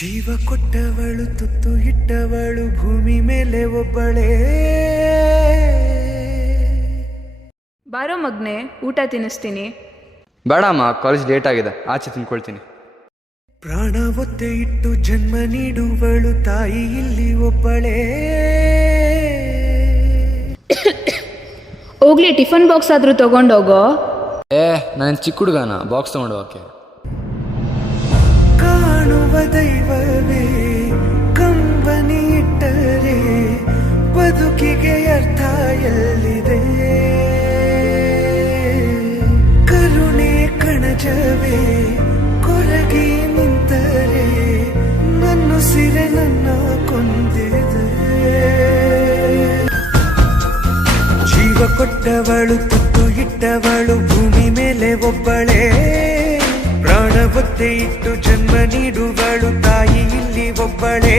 ಜೀವ ಕೊಟ್ಟವಳು ತುತ್ತು ಇಟ್ಟವಳು ಭೂಮಿ ಮೇಲೆ ಒಬ್ಬಳೇ. ಬಾರೋ ಮಗ್ನೆ, ಊಟ ತಿನ್ನಿಸ್ತೀನಿ. ಬೇಡಮ್ಮ, ಕಾಲೇಜ್ ಲೇಟ್ ಆಗಿದೆ, ಆಚೆ ತಿನ್ಕೊಳ್ತೀನಿ. ಪ್ರಾಣ ಒತ್ತೆ ಇಟ್ಟು ಜನ್ಮ ನೀಡುವಳು ತಾಯಿ ಇಲ್ಲಿ ಒಬ್ಬಳೇ. ಹೋಗ್ಲಿ, ಟಿಫನ್ ಬಾಕ್ಸ್ ಆದ್ರೂ ತಗೊಂಡೋಗೋ. ನಾನು ಚಿಕ್ಕ ಹುಡುಗನ, ಬಾಕ್ಸ್ ತಗೊಂಡೋಗಕ್ಕೆ. ಕಾಣುವ ದೈವವೇ ಕಂಬನಿ ಇಟ್ಟರೆ ಬದುಕಿಗೆ ಅರ್ಥ ಎಲ್ಲಿದೆ. ಕರುಣೆ ಕಣಜವೇ ಕೊರಗಿ ನಿಂತರೆ ನನ್ನ ಸಿರೆ ನನ್ನ ಕೊಂದಿದೆ. ಜೀವ ಕೊಟ್ಟವಳು ತುತ್ತು ಇಟ್ಟವಳು ಭೂಮಿ ಮೇಲೆ ಒಬ್ಬಳೇ. ಪ್ರಾಣ ಒತ್ತೆ ಇಟ್ಟು ಜನ್ಮ ನೀಡುವಳು ತಾಯಿ ಇಲ್ಲಿ ಒಬ್ಬಳೇ.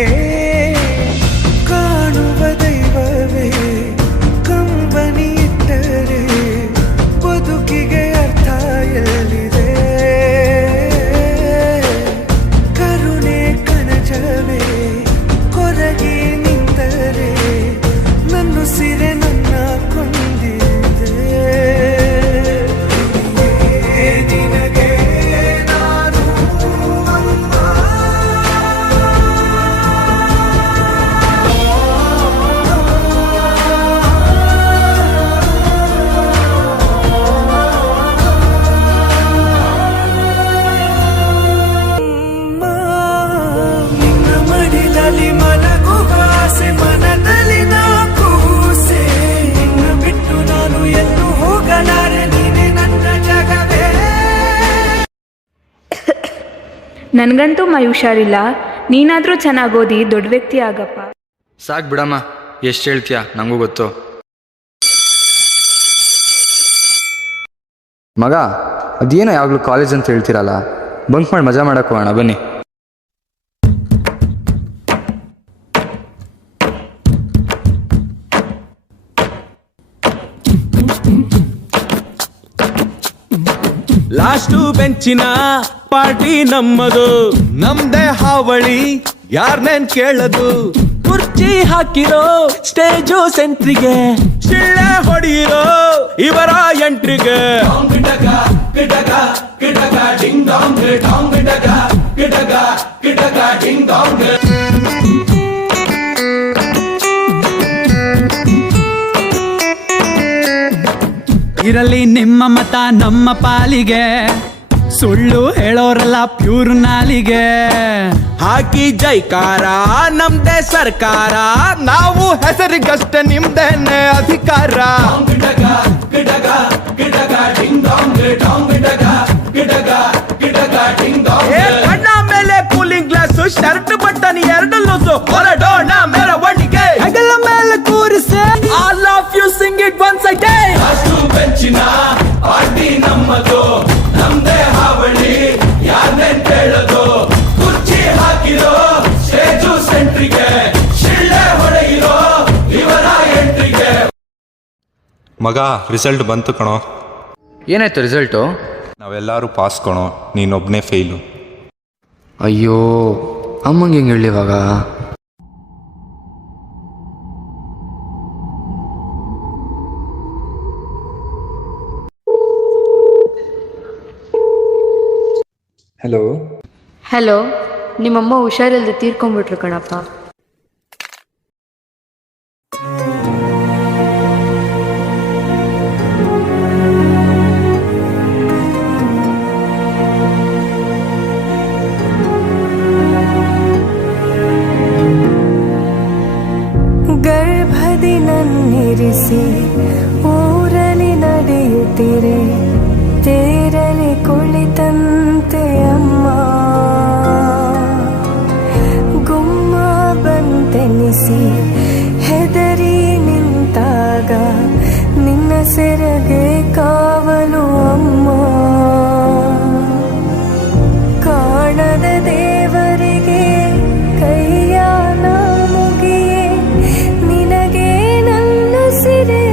ಕಾಣುವ ದೈವವೇ ಕಂಬನಿ ಇಟ್ಟರೆ ಬದುಕಿಗೆ ಅರ್ಥ ಎಲ್ಲಿದೆ. ಕರುಣೆ ಕಣಜವೇ ಕೊರಗಿ ನಿಂತರೆ ನನ್ನ ಸಿರೆ ನನ್ನ ಕೊಂದಿದೆ. ನನಗಂತೂ ಮೈ ಹುಷಾರಿಲ್ಲ. ನೀನಾದರೂ ಚೆನ್ನಾಗಿ ಓದಿ ದೊಡ್ಡ ವ್ಯಕ್ತಿ ಆಗಪ್ಪ. ಸಾಕು ಬಿಡಮ್ಮ, ಎಷ್ಟು ಹೇಳ್ತೀಯ, ನನಗೂ ಗೊತ್ತು. ಮಗ, ಅದೇನೋ ಯಾವಾಗಲೂ ಕಾಲೇಜ್ ಅಂತ ಹೇಳ್ತೀರಲ್ಲ, ಬಂಕ್ ಮಾಡಿ ಮಜಾ ಮಾಡಕ್ಕೆ ಹೋಗೋಣ ಬನ್ನಿ. ಲಾಸ್ಟು ಬೆಂಚಿನ ಪಾರ್ಟಿ ನಮ್ಮದು, ನಮ್ದೇ ಹಾವಳಿ ಯಾರ್ನೇನ್ ಕೇಳದು. ಕುರ್ಚಿ ಹಾಕಿರೋ ಸ್ಟೇಜು ಸೆಂಟ್ರಿಗೆ, ಶಿಳ್ಳೆ ಹೊಡೆಯಿರೋ ಇವರ ಎಂಟ್ರಿಗೆ. ಇರಲಿ ನಿಮ್ಮ ಮತ ನಮ್ಮ ಪಾಲಿಗೆ, ಸುಳ್ಳು ಹೇಳೋರಲ್ಲ ಪ್ಯೂರ್ ನಾಲಿಗೆ. ಹಾಕಿ ಜೈಕಾರ ನಮ್ದೇ ಸರ್ಕಾರ, ನಾವು ಹೆಸರಿಗಷ್ಟೇ ನಿಮ್ದೇನೆ ಅಧಿಕಾರ. ಕಣ್ಣ ಮೇಲೆ ಕೂಲಿಂಗ್ ಗ್ಲಾಸು, ಶರ್ಟ್ ಬಟನ್ ಎರಡು ಲೂಸು, ಹೊರಡೋಣ ಮೆರವಣಿಗೆ. ಹೆಗಲ ಮೇಲೆ ಕೂರಿಸಿ all of you sing it once again. ಬೆಂಚಿನ ಪಾರ್ಟಿ ನಮ್ಮದು, ನಮ್ದೇ ಹಾವಳಿ ಯಾರ್ನೇನ್ ಕೇಳೋದು. ಕುರ್ಚಿ ಹಾಕಿರೋ ಸ್ಟೇಜು ಸೆಂಟ್ರಿಗೆ, ಶಿಳ್ಳೆ ಹೊಡೆಯಿರೋ ಇವರ ಎಂಟ್ರಿಗೆ. ಮಗ, ರಿಸಲ್ಟ್ ಬಂತು ಕಣೋ. ಏನಾಯ್ತು ರಿಸಲ್ಟು? ನಾವೆಲ್ಲರೂ ಪಾಸ್ ಕಣೋ, ನೀನೊಬ್ಬನೇ ಫೇಲು. ಅಯ್ಯೋ, ಅಮ್ಮಂಗೆ ಹೆಂಗೆ ಹೇಳಿ ಇವಾಗ? ಹಲೋ. ಹಲೋ, ನಿಮ್ಮಮ್ಮ ಹುಷಾರಿಲ್ಲದೆ ತೀರ್ಕೊಂಡ್ಬಿಟ್ರು ಕಣಪ್ಪ. ಗರ್ಭದಿ ನನ್ನಿರಿಸಿ ಊರಲಿ ನಡೆಯುತ್ತಿರೆ, ತೇರಲಿ ಕುಳಿತಂತೆ ಅಮ್ಮ. ಗುಮ್ಮ ಬಂತೆನಿಸಿ ಹೆದರಿ ನಿಂತಾಗ, ನಿನ್ನ ಸೆರಗೆ ಕಾವಲು ಅಮ್ಮ. ಕಾಣದ ದೇವರಿಗೆ ಕೈಯ ಮುಗಿಯೇ, ನಿನಗೆ ನನ್ನ ಸಿರೆ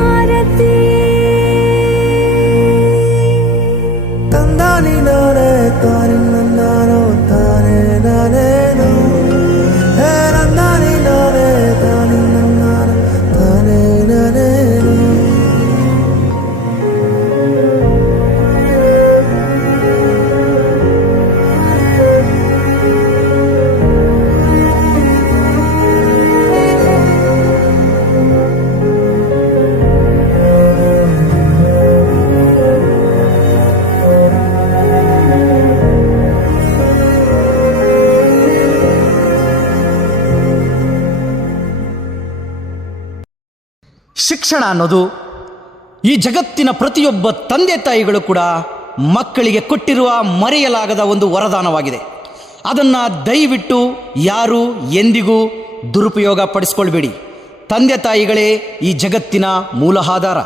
ಆರತಿ. ತಂದಾನಿ ನಾನೇ ತಾನೆ ನಾನೋ ತಾನೇ ನಾನೇನೋ ಶಿಕ್ಷಣ ಅನ್ನೋದು ಈ ಜಗತ್ತಿನ ಪ್ರತಿಯೊಬ್ಬ ತಂದೆ ತಾಯಿಗಳು ಕೂಡ ಮಕ್ಕಳಿಗೆ ಕೊಟ್ಟಿರುವ ಮರೆಯಲಾಗದ ಒಂದು ವರದಾನವಾಗಿದೆ. ಅದನ್ನು ದಯವಿಟ್ಟು ಯಾರು ಎಂದಿಗೂ ದುರುಪಯೋಗ ಪಡಿಸ್ಕೊಳ್ಬೇಡಿ. ತಂದೆ ತಾಯಿಗಳೇ ಈ ಜಗತ್ತಿನ ಮೂಲ ಆಧಾರ.